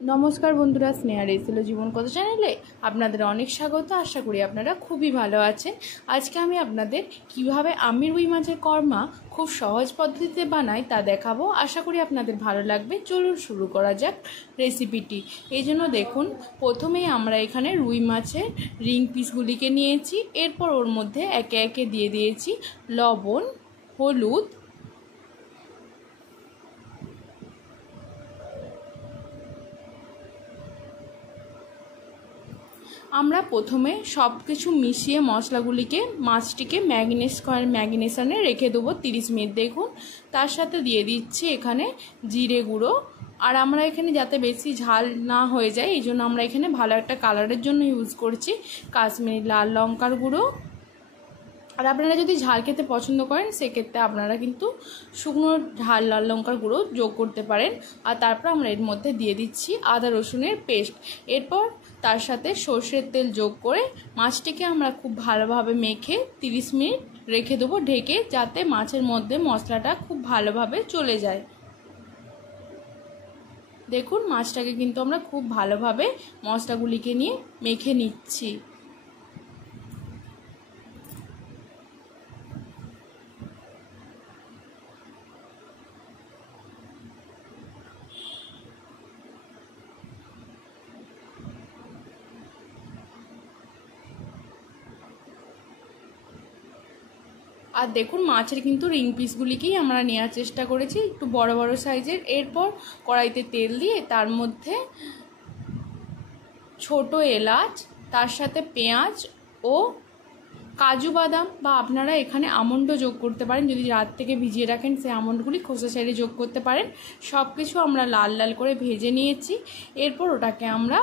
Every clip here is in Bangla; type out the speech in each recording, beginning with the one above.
নমস্কার বন্ধুরা, স্নেহা রেসিলো জীবন কথা চ্যানেলে আপনাদের অনেক স্বাগত। আশা করি আপনারা খুবই ভালো আছেন। আজকে আমি আপনাদের কিভাবে আমি রুই মাছের কর্মা খুব সহজ পদ্ধতিতে বানাই তা দেখাবো। আশা করি আপনাদের ভালো লাগবে। চলুন শুরু করা যাক রেসিপিটি। এই জন্য দেখুন, প্রথমেই আমরা এখানে রুই মাছের রিং পিসগুলিকে নিয়েছি। এরপর ওর মধ্যে একে একে দিয়ে দিয়েছি লবণ, হলুদ, আমরা প্রথমে সব কিছু মিশিয়ে মশলাগুলিকে মাছটিকে ম্যাগনেশনে রেখে দেবো 30 মিনিট। দেখুন, তার সাথে দিয়ে দিচ্ছি এখানে জিরে গুঁড়ো। আর আমরা এখানে যাতে বেশি ঝাল না হয়ে যায় এই জন্য আমরা এখানে ভালো একটা কালারের জন্য ইউজ করছি কাশ্মীরি লাল লঙ্কার গুঁড়ো। আর আপনারা যদি ঝাল খেতে পছন্দ করেন সেক্ষেত্রে আপনারা কিন্তু শুকনো ঝাল লাল লঙ্কার গুঁড়ো যোগ করতে পারেন। আর তারপর আমরা এর মধ্যে দিয়ে দিচ্ছি আদা রসুনের পেস্ট। এরপর তার সাথে সর্ষের তেল যোগ করে মাছটিকে আমরা খুব ভালোভাবে মেখে 30 মিনিট রেখে দেবো ঢেকে, যাতে মাছের মধ্যে মশলাটা খুব ভালোভাবে চলে যায়। দেখুন, মাছটাকে কিন্তু আমরা খুব ভালোভাবে মশলাগুলিকে নিয়ে মেখে নিচ্ছি। আর দেখুন, মাছের কিন্তু রিং পিসগুলিকেই আমরা নেওয়ার চেষ্টা করেছি, একটু বড় বড় সাইজের। এরপর কড়াইতে তেল দিয়ে তার মধ্যে ছোট এলাচ, তার সাথে পেঁয়াজ ও কাজু বাদাম বা আপনারা এখানে আমন্ডও যোগ করতে পারেন। যদি রাত থেকে ভিজিয়ে রাখেন সেই আমন্ডগুলি খোসা ছাড়িয়ে যোগ করতে পারেন। সব কিছু আমরা লাল লাল করে ভেজে নিয়েছি। এরপর ওটাকে আমরা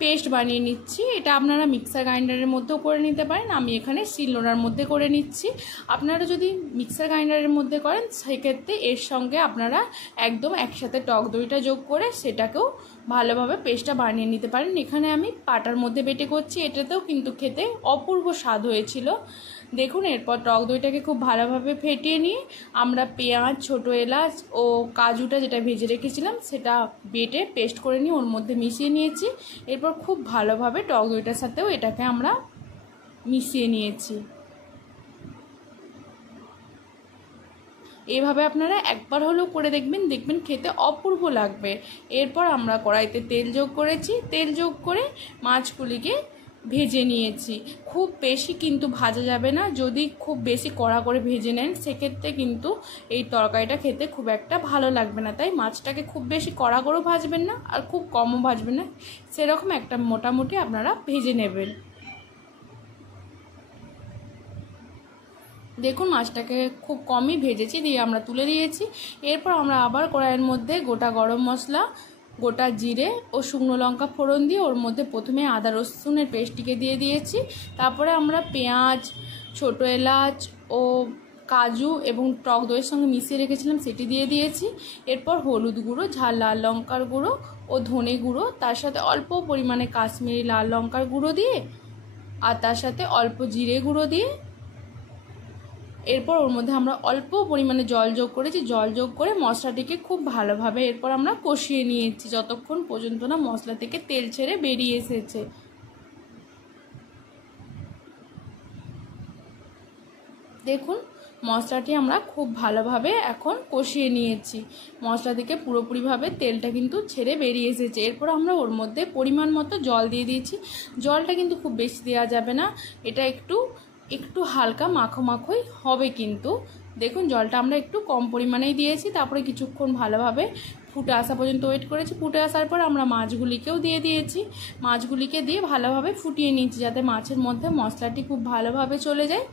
পেস্ট বানিয়ে নিচ্ছি। এটা আপনারা মিক্সার গ্রাইন্ডারের মধ্যেও করে নিতে পারেন, আমি এখানে শিলনোড়ার মধ্যে করে নিচ্ছি। আপনারা যদি মিক্সার গ্রাইন্ডারের মধ্যে করেন সেক্ষেত্রে এর সঙ্গে আপনারা একদম একসাথে টক দইটা যোগ করে সেটাকেও ভালোভাবে পেস্টটা বানিয়ে নিতে পারেন। এখানে আমি পাটার মধ্যে বেটে করছি, এটাতেও কিন্তু খেতে অপূর্ব স্বাদ হয়েছিল। দেখুন, এরপর টক দইটাকে খুব ভালোভাবে ফেটিয়ে নিয়ে আমরা পেঁয়াজ, ছোটো এলাচ ও কাজুটা যেটা ভেজে রেখেছিলাম সেটা বেটে পেস্ট করে নিয়ে ওর মধ্যে মিশিয়ে নিয়েছি। এরপর খুব ভালোভাবে টক দইটার সাথেও এটাকে আমরা মিশিয়ে নিয়েছি। এভাবে আপনারা একবার হলেও করে দেখবেন খেতে অপূর্ব লাগবে। এরপর আমরা কড়াইতে তেল যোগ করেছি, তেল যোগ করে মাছগুলিকে ভেজে নিয়েছি। খুব বেশি কিন্তু ভাজা যাবে না, যদি খুব বেশি কড়া করে ভেজে নেন সেক্ষেত্রে কিন্তু এই তরকারিটা খেতে খুব একটা ভালো লাগবে না। তাই মাছটাকে খুব বেশি কড়া করেও ভাজবেন না আর খুব কমও ভাজবেন না, সেরকম একটা মোটামুটি আপনারা ভেজে নেবেন। দেখুন, মাছটাকে খুব কমই ভেজেছি, দিয়ে আমরা তুলে দিয়েছি। এরপর আমরা আবার কড়াইয়ের মধ্যে গোটা গরম মশলা, গোটা জিরে ও শুকনো লঙ্কা ফোড়ন দিয়ে ওর মধ্যে প্রথমে আদা রসুনের পেস্টটিকে দিয়ে দিয়েছি। তারপরে আমরা পেঁয়াজ, ছোটো এলাচ ও কাজু এবং টক দইয়ের সঙ্গে মিশিয়ে রেখেছিলাম সেটি দিয়ে দিয়েছি। এরপর হলুদ গুঁড়ো, ঝাল লাল লঙ্কার গুঁড়ো ও ধনে গুঁড়ো, তার সাথে অল্প পরিমাণে কাশ্মীরি লাল লঙ্কার গুঁড়ো দিয়ে আর তার সাথে অল্প জিরে গুঁড়ো দিয়ে এরপর ওর মধ্যে আমরা অল্প পরিমাণে জল যোগ করেছি। জল যোগ করে মশলাটিকে খুব ভালোভাবে এরপর আমরা কষিয়ে নিয়েছি যতক্ষণ পর্যন্ত না মশলা থেকে তেল ছেড়ে বেরিয়ে এসেছে। দেখুন, মশলাটি আমরা খুব ভালোভাবে এখন কষিয়ে নিয়েছি। মশলা থেকে পুরোপুরিভাবে তেলটা কিন্তু ছেড়ে বেরিয়ে এসেছে। এরপর আমরা ওর মধ্যে পরিমাণ মতো জল দিয়ে দিয়েছি। জলটা কিন্তু খুব বেশি দেওয়া যাবে না, এটা একটু হালকা মাখো মাখোই হবে। কিন্তু দেখুন, জলটা আমরা একটু কম পরিমাণেই দিয়েছি। তারপরে কিছুক্ষণ ভালোভাবে ফুটে আসা পর্যন্ত ওয়েট করেছি। ফুটে আসার পর আমরা মাছগুলিকেও দিয়ে দিয়েছি। মাছগুলিকে দিয়ে ভালোভাবে ফুটিয়ে নিচ্ছি যাতে মাছের মধ্যে মশলাটি খুব ভালোভাবে চলে যায়।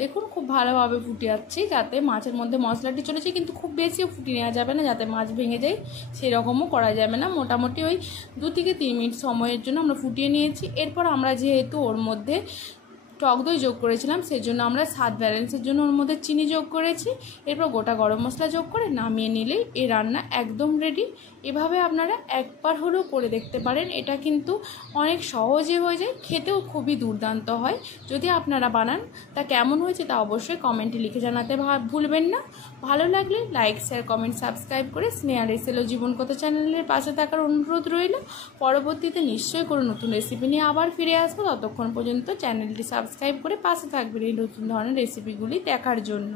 দেখুন, খুব ভালোভাবে ফুটে যাচ্ছি যাতে মাছের মধ্যে মশলাটি চলেছে, কিন্তু খুব বেশিও ফুটিয়ে নেওয়া যাবে না যাতে মাছ ভেঙে যায়, সেরকমও করা যাবে না। মোটামুটি ওই 2 থেকে 3 মিনিট সময়ের জন্য আমরা ফুটিয়ে নিয়েছি। এরপর আমরা যেহেতু ওর মধ্যে টক দই যোগ করেছিলাম, সেজন্য আমরা স্বাদ ব্যালেন্সের জন্য ওর মধ্যে চিনি যোগ করেছি। এরপর গোটা গরম মশলা যোগ করে নামিয়ে নিলেই এই রান্না একদম রেডি। এভাবে আপনারা একবার হলেও করে দেখতে পারেন, এটা কিন্তু অনেক সহজে হয়ে যায়, খেতেও খুবই দুর্দান্ত হয়। যদি আপনারা বানান তা কেমন হয়েছে তা অবশ্যই কমেন্টে লিখে জানাতে ভুলবেন না। ভালো লাগলে লাইক, শেয়ার, কমেন্ট, সাবস্ক্রাইব করে স্নেহা রেসিপি জীবনকথা চ্যানেলের পাশে থাকার অনুরোধ রইল। পরবর্তীতে নিশ্চয়ই কোনো নতুন রেসিপি নিয়ে আবার ফিরে আসবো। ততক্ষণ পর্যন্ত চ্যানেলটি সাবস্ক্রাইব করে পাশে থাকবেন এই নতুন ধরনের রেসিপিগুলি দেখার জন্য।